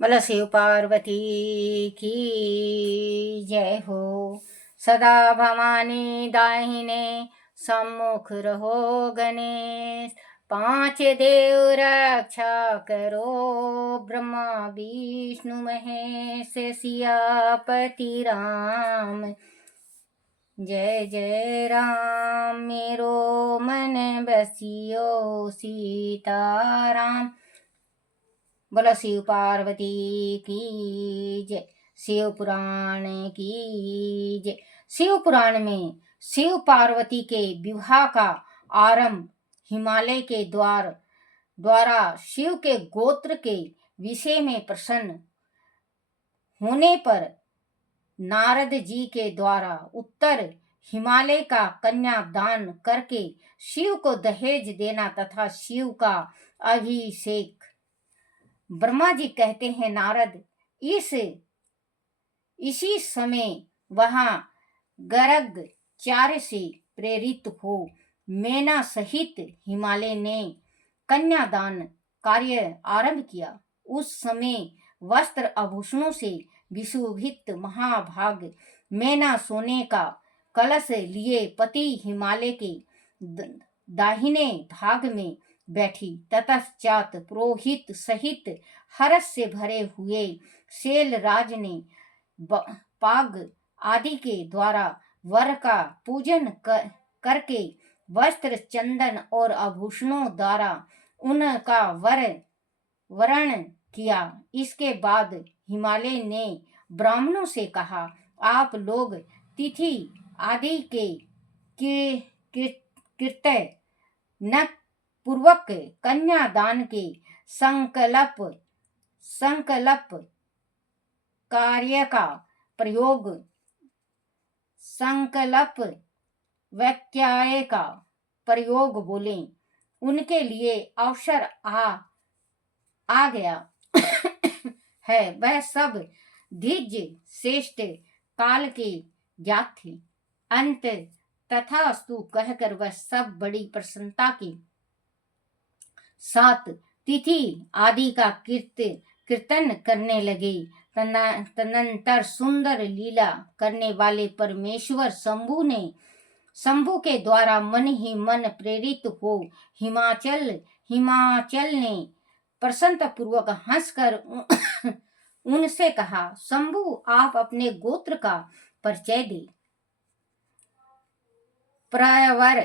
बोलो शिव पार्वती की जय हो। सदा भवानी दाहिने सम्मुख रहो गणेश। पांच देव रक्षा करो, ब्रह्मा विष्णु महेश सियापति राम। जय जय राम मेरो मन बसियो सीताराम। बोलो शिव पार्वती की जय। शिव पुराण की जय। शिव पुराण में शिव पार्वती के विवाह का आरंभ हिमालय के द्वारा शिव के गोत्र के विषय में प्रसन्न होने पर नारद जी के द्वारा उत्तर हिमालय का कन्यादान करके शिव को दहेज देना तथा शिव का अभिषेक। ब्रह्मा जी कहते हैं, नारद इसी समय वहां गर्गाचार्य से प्रेरित हो मैना सहित हिमालय ने कन्यादान कार्य आरंभ किया। उस समय वस्त्र आभूषणों से विशोभित महाभाग मैना सोने का कलश लिए पति हिमालय के दाहिने भाग में बैठी। ततश्चात पुरोहित सहित हर्ष से भरे हुए शैलराज ने पाग आदि के द्वारा वर का पूजन करके वस्त्र चंदन और आभूषणों द्वारा उनका वरण किया। इसके बाद हिमालय ने ब्राह्मणों से कहा, आप लोग तिथि आदि के कृत्य न पूर्वक कन्यादान के संकल्प कार्य का प्रयोग संकल्प वाक्य का प्रयोग बोले। उनके लिए अवसर आ गया है। वह सब धीर्य श्रेष्ठ काल के ज्ञात थे। अंत तथास्तु कहकर वह सब बड़ी प्रसन्नता के साथ तिथि आदि का कीर्तन करने लगे। तदनंतर सुंदर लीला करने वाले परमेश्वर शंभु के द्वारा मन ही मन प्रेरित हो हिमाचल ने प्रसन्नता पूर्वक हंसकर उनसे कहा, शंभु आप अपने गोत्र का परिचय दे, प्रवर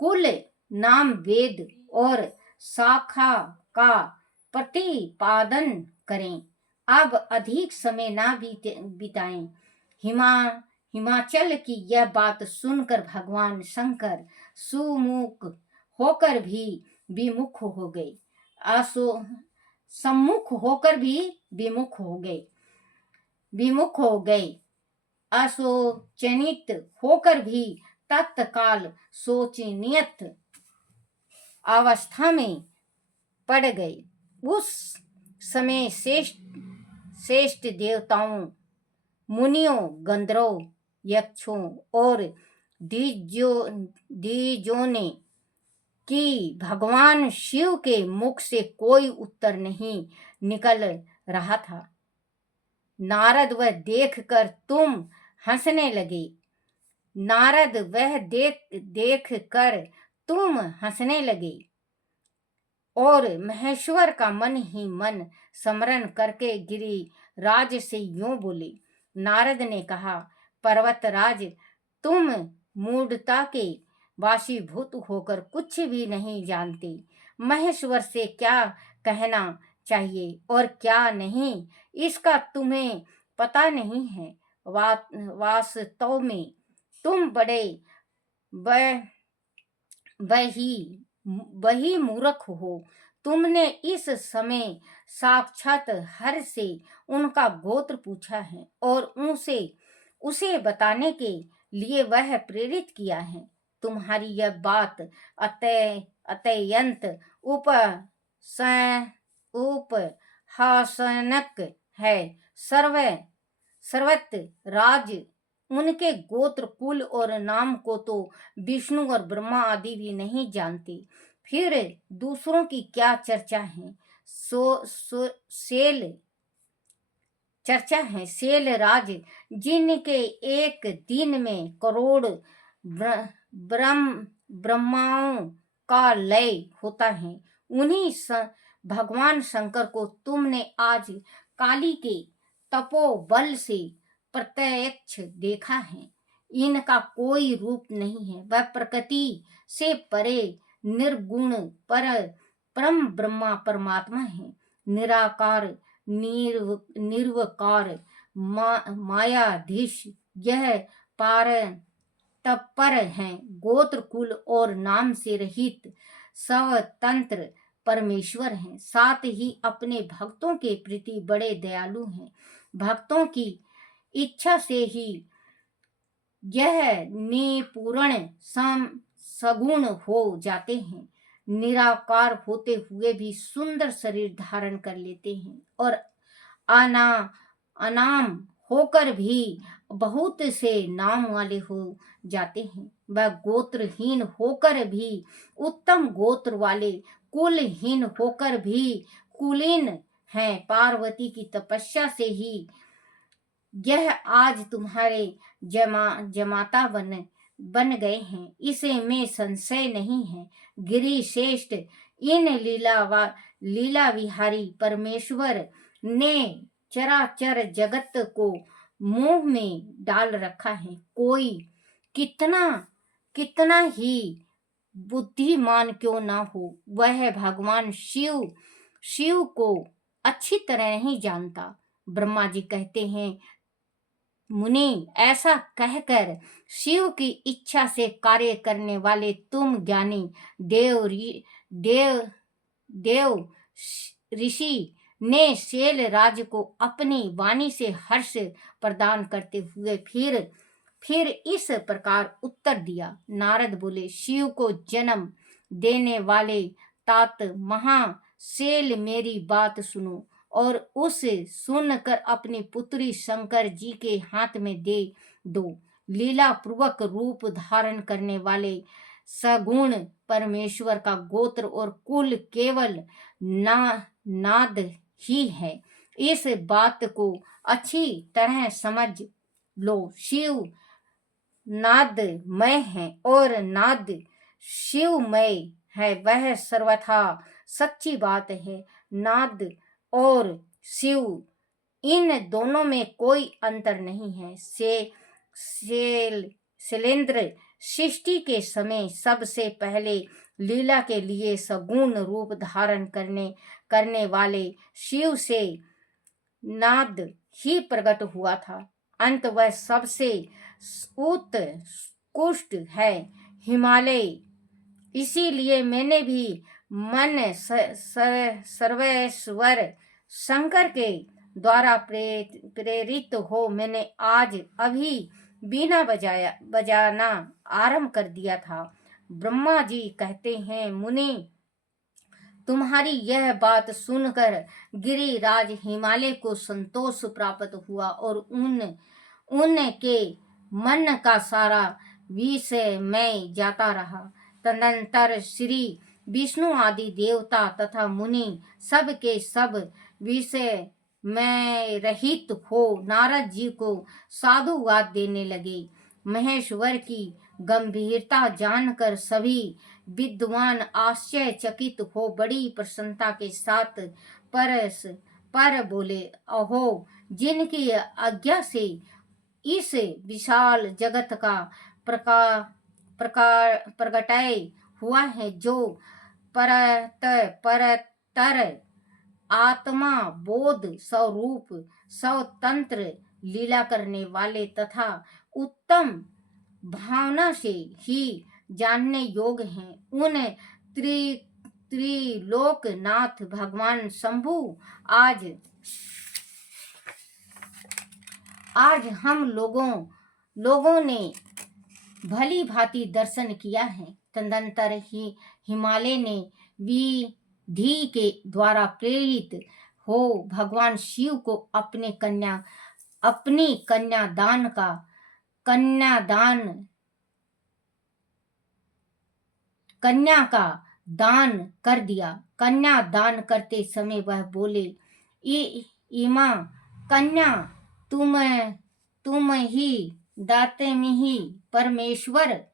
कुल नाम वेद और शाखा का प्रतिपादन करें। अब अधिक समय ना बिताएं। हिमाचल की यह बात सुनकर भगवान शंकर सुमुख होकर भी विमुख हो गए। सम्मुख होकर भी विमुख हो गए। अशोचनित होकर भी तत्काल शोचनीय अवस्था में पड़ गए। उस समय श्रेष्ठ देवताओं, मुनियों, गंधर्वों, यक्षों और द्विजों ने कि भगवान शिव के मुख से कोई उत्तर नहीं निकल रहा था। नारद वह देखकर तुम हंसने लगे। और महेश्वर का मन ही मन स्मरण करके गिरिराज से यूं बोले। नारद ने कहा, पर्वतराज, तुम मूढ़ता के वाशीभूत होकर कुछ भी नहीं जानते। महेश्वर से क्या कहना चाहिए और क्या नहीं, इसका तुम्हें पता नहीं है। वास्तव में तुम बड़े वही मूर्ख हो। तुमने इस समय साक्षात हर से उनका गोत्र पूछा है और उसे बताने के लिए वह प्रेरित किया है। तुम्हारी यह बात अत्यंत उपहासनक है। सर्वत्र राज उनके गोत्र कुल और नाम को तो विष्णु और ब्रह्मा आदि भी नहीं जानते, फिर दूसरों की क्या चर्चा है। चर्चा है। शैलराज जिनके एक दिन में करोड़ ब्रह्माओं का लय होता है, उन्हीं भगवान शंकर को तुमने आज काली के तपोबल से प्रत्यक्ष देखा है। इनका कोई रूप नहीं है, वह प्रकृति से परे निर्गुण परम ब्रह्मा परमात्मा है। निराकार निर्विकार मायाधीश यह पार तत्पर हैं। गोत्र कुल और नाम से रहित स्वतंत्र परमेश्वर हैं। साथ ही अपने भक्तों के प्रति बड़े दयालु हैं। भक्तों की इच्छा से ही यह निपूर्ण सगुण हो जाते हैं। निराकार होते हुए भी सुंदर शरीर धारण कर लेते हैं और अनाम होकर भी बहुत से नाम वाले हो जाते हैं। वह गोत्रहीन होकर भी उत्तम गोत्र वाले, कुलहीन होकर भी कुलीन हैं। पार्वती की तपस्या से ही यह आज तुम्हारे जमाता बन गए हैं, इसे में संशय नहीं है। गिरि श्रेष्ठ इन लीला विहारी परमेश्वर ने चराचर जगत को मोह में डाल रखा है। कोई कितना ही बुद्धिमान क्यों ना हो, वह भगवान शिव को अच्छी तरह नहीं जानता। ब्रह्मा जी कहते हैं, मुनि, ऐसा कहकर शिव की इच्छा से कार्य करने वाले तुम ज्ञानी देव ऋषि ने शैलराज को अपनी वाणी से हर्ष प्रदान करते हुए फिर इस प्रकार उत्तर दिया। नारद बोले, शिव को जन्म देने वाले तात महाशैल, मेरी बात सुनो और उसे सुनकर अपनी पुत्री शंकर जी के हाथ में दे दो। लीला पूर्वक रूप धारण करने वाले सगुण परमेश्वर का गोत्र और कुल केवल नाद ही है। इस बात को अच्छी तरह समझ लो। शिव नादमय है और नाद शिवमय है, वह सर्वथा सच्ची बात है। नाद और शिव इन दोनों में कोई अंतर नहीं है। शैलेंद्र, सृष्टि के समय सबसे पहले लीला के लिए सगुण रूप धारण करने वाले शिव से नाद ही प्रकट हुआ था। अंत वह सबसे उत्कृष्ट है, हिमालय। इसीलिए मैंने भी मन सर्वेश्वर शंकर के द्वारा प्रेरित हो मैंने आज अभी बीना बजाना आरंभ कर दिया था। ब्रह्मा जी कहते हैं, मुनि, तुम्हारी यह बात सुनकर गिरिराज हिमालय को संतोष प्राप्त हुआ और उनके मन का सारा विषय में जाता रहा। तदनंतर श्री विष्णु आदि देवता तथा मुनि सब के सब विषय में रहित हो नारद जी को साधुवाद देने लगे। महेश्वर की गंभीरता जानकर सभी विद्वान आश्चर्यचकित हो बड़ी प्रसन्नता के साथ पर बोले, अहो, जिनकी आज्ञा से इस विशाल जगत का प्रकटय हुआ है, जो परतर आत्मा बोध स्वरूप स्वतंत्र लीला करने वाले तथा उत्तम भावना से ही जानने योग्य हैं, उन त्रिलोकनाथ भगवान शंभु आज हम लोगों ने भली भांति दर्शन किया है। तदनंतर ही हिमालय ने विधि के द्वारा प्रेरित हो भगवान शिव को अपनी कन्या का दान कर दिया। कन्या दान करते समय वह बोले, इमा कन्या तुम तुम ही दाते में ही परमेश्वर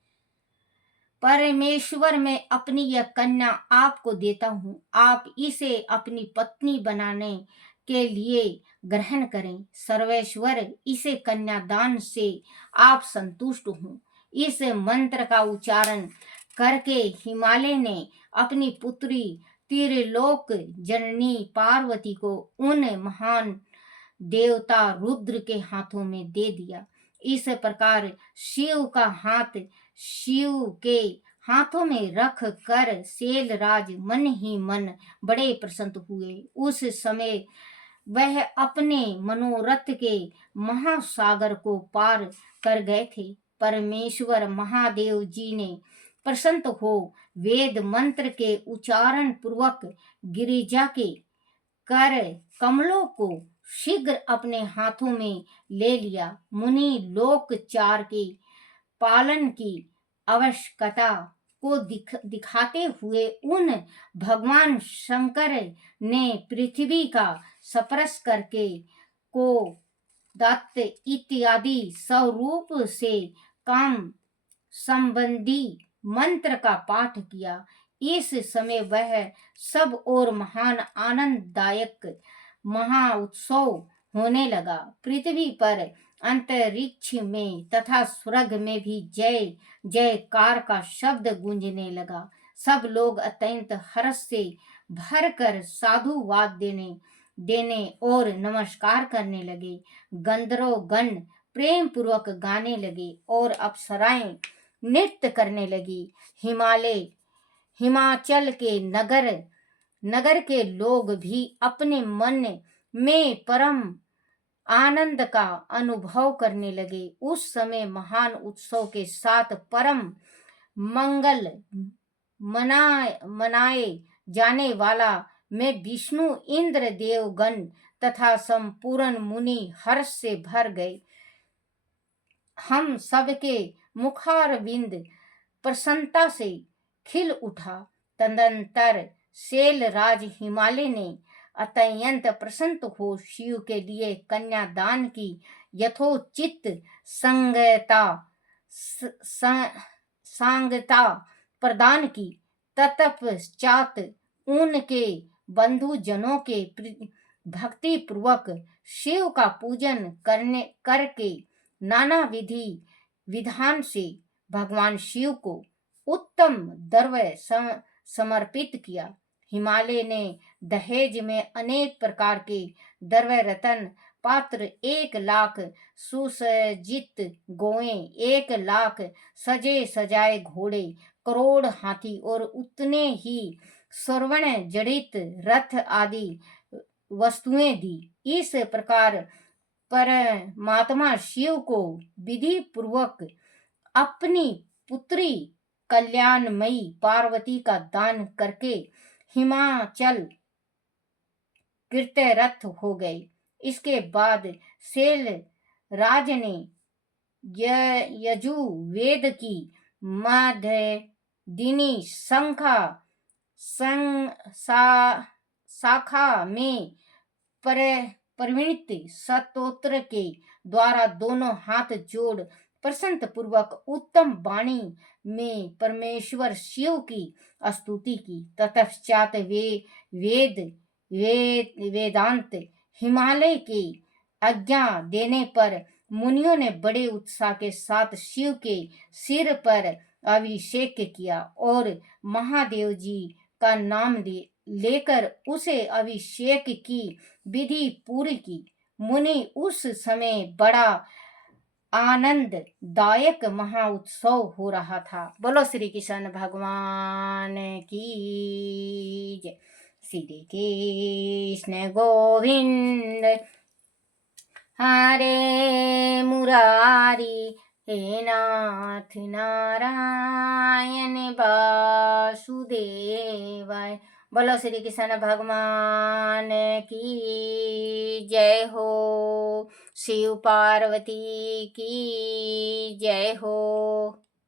परमेश्वर मैं अपनी यह कन्या आपको देता हूँ, आप इसे अपनी पत्नी बनाने के लिए ग्रहण करें। सर्वेश्वर, इसे कन्यादान से आप संतुष्ट हो। इस मंत्र का उच्चारण करके हिमालय ने अपनी पुत्री त्रिलोक जननी पार्वती को उन महान देवता रुद्र के हाथों में दे दिया। इस प्रकार शिव का हाथ शिव के हाथों में रख कर शैलराज मन ही मन बड़े प्रसन्न हुए। उस समय वह अपने मनोरथ के महासागर को पार कर गए थे। परमेश्वर महादेव जी ने प्रसन्न हो वेद मंत्र के उच्चारण पूर्वक गिरिजा के कर कमलों को शीघ्र अपने हाथों में ले लिया। मुनि लोकचार के पालन की आवश्यकता को दिखाते हुए उन भगवान शंकर ने पृथ्वी का स्पर्श करके को दत्त इत्यादि स्वरूप से काम संबंधी मंत्र का पाठ किया। इस समय वह सब और महान आनंददायक महाउत्सव होने लगा। पृथ्वी पर अंतरिक्ष में तथा स्वर्ग में भी जय जयकार का शब्द गूंजने लगा। सब लोग अत्यंत हर्ष से भरकर साधुवाद देने देने और नमस्कार करने लगे। गंधर्व गण प्रेम पूर्वक गाने लगे और अप्सराएं नृत्य करने लगी। हिमाचल के नगर के लोग भी अपने मन में परम आनंद का अनुभव करने लगे। उस समय महान उत्सव के साथ परम मंगल मनाए जाने वाला में विष्णु इंद्र देवगण तथा संपूर्ण मुनि हर्ष से भर गए। हम सबके मुखारविंद प्रसन्नता से खिल उठा। तदंतर शैलराज हिमालय ने अत्यंत प्रसन्न हो शिव के लिए कन्यादान की यथोचित सांगता प्रदान की। तत्पश्चात उनके बंधुजनों के भक्ति पूर्वक शिव का पूजन करके नाना विधान से भगवान शिव को उत्तम द्रव्य समर्पित किया। हिमालय ने दहेज में अनेक प्रकार के द्रव्य रत्न पात्र, 1,00,000 सुसज्जित गौएं, 1,00,000 सजे सजाए घोड़े, करोड़ हाथी और उतने ही स्वर्ण जड़ित रथ आदि वस्तुएं दी। इस प्रकार परमात्मा शिव को विधि पूर्वक अपनी पुत्री कल्याणमयी पार्वती का दान करके हिमाचल कृतरथ हो गए। इसके बाद शैलराज ने यजुर्वेद की मध्यदिनी शाखा में परिणित स्तोत्र के द्वारा दोनों हाथ जोड़ प्रसन्न पूर्वक उत्तम वाणी में परमेश्वर शिव की स्तुति की। तत्पश्चात वेदांत हिमालय की आज्ञा देने पर मुनियों ने बड़े उत्साह के साथ शिव के सिर पर अभिषेक किया और महादेव जी का नाम लेकर उसे अभिषेक की विधि पूरी की। मुनि उस समय बड़ा आनंददायक महाउत्सव हो रहा था। बोलो श्री कृष्ण भगवान की जय। श्री कृष्ण गोविंद हरे मुरारी, हे नाथ नारायण वासुदेवाय। बोलो श्री कृष्ण भगवान की जय हो। शिव पार्वती की जय हो।